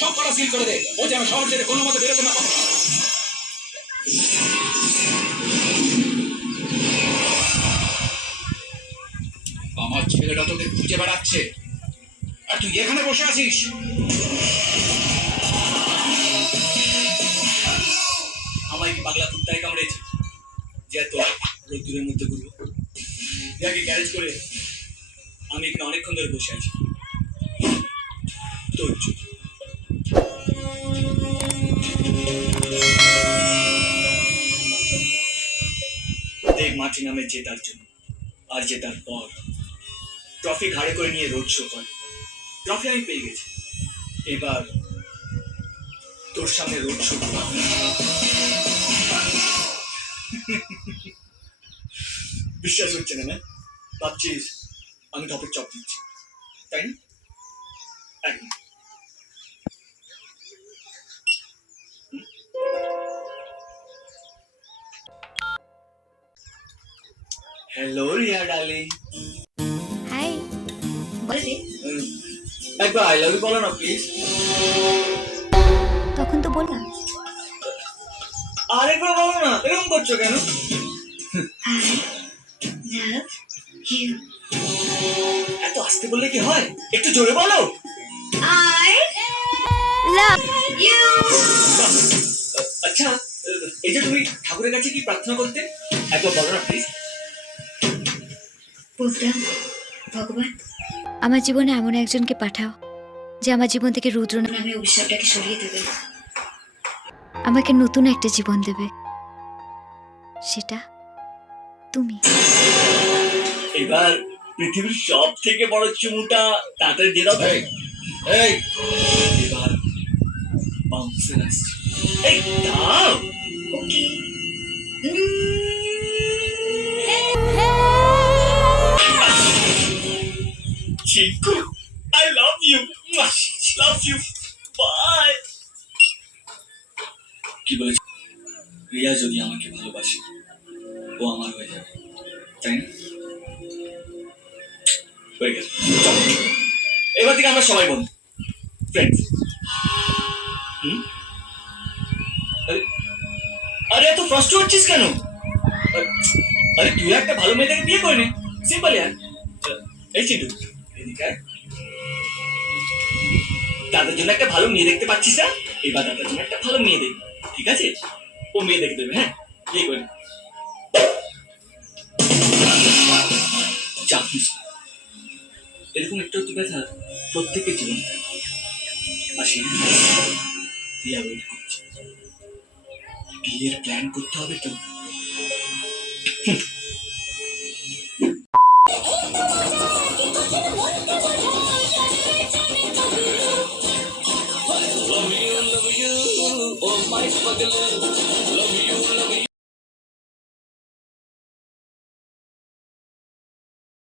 সব কটা সিল করে দে, ও যেন শহর ছেড়ে কোনো মতে বেরোতে না পারে। আমার ছেলেটা তোকে খুঁজে বেড়াচ্ছে, আর তুই এখানে বসে আছিস। আমায় কি পাগলা কুত্তায় কামড়েছে যে এত রোদ্দুরের মধ্যে ঘুরবো? যাকে গ্যারেজ করে আমি এখানে অনেকক্ষণ ধরে বসে আছি তোর জন্য। দেব মাঠে নামে জেতার জন্য, আর জেতার পর ট্রফি ঘাড়ে করে নিয়ে রোড শো করে। ট্রফি আমি পেয়ে গেছি, এবার তোর সামনে রোড শো। বিশ্বাস হচ্ছে না? না ভাবছিস আমি টপের চপ দিচ্ছি, তাই না? একদম। Hello Riya darling. হাই, বলে দে। একবার আই লাভ ইউ বলো না প্লিজ। তখন তো বললাম। আরেকবার বলো না, এরকম করছো কেন? I love you. এত আস্তে বললে কি হয়, একটু জোরে বলো। I love you. আচ্ছা, এই যে তুমি ঠাকুরের কাছে কি প্রার্থনা করতে, একবার বলো না প্লিজ। বলতাম, ভগবান আমার জীবনে এমন একজনকে পাঠাও যে আমার জীবন থেকে রুদ্র নামে অভিশাপটাকে সরিয়ে দেবে, আমাকে নতুন একটা জীবন দেবে, সেটা তুমি। এবার পৃথিবীর সব থেকে বড় চুমুটা তাড়াতাড়ি দিয়ে দাও। এই এবার বাউন্সার আসছে, এই দাও। ওকে। চিকু, I love you. Love you. Bye. কি বলেছ? রিয়া যদি আমাকে ভালোবাসে, ও আমার হয়ে যাবে, তাই না? হয়ে গেল। এবার থেকে আমরা সবাই বন্ধু, ফ্রেন্ডস। আরে এত ফ্রাস্ট হচ্ছিস কেন? আরে তুই একটা ভালো মেয়েটাকে বিয়ে করে নে, সিম্পল ইয়ার। এই চিন্টু, এদিকে আয়। দাদার জন্য একটা ভালো মেয়ে দেখতে পাচ্ছিস না? এবার দাদার জন্য একটা ভালো মেয়ে দেখ, ঠিক আছে? ও মেয়ে দেখে দেবে, হ্যাঁ? বিয়ে করে চাপিস। এরকম একটু একটু ব্যথা প্রত্যেকের জীবনে আসে। রিয়া ওয়েট করছে, বিয়ের প্ল্যান করতে হবে তো। Love you, oh my spaghetti. Love you.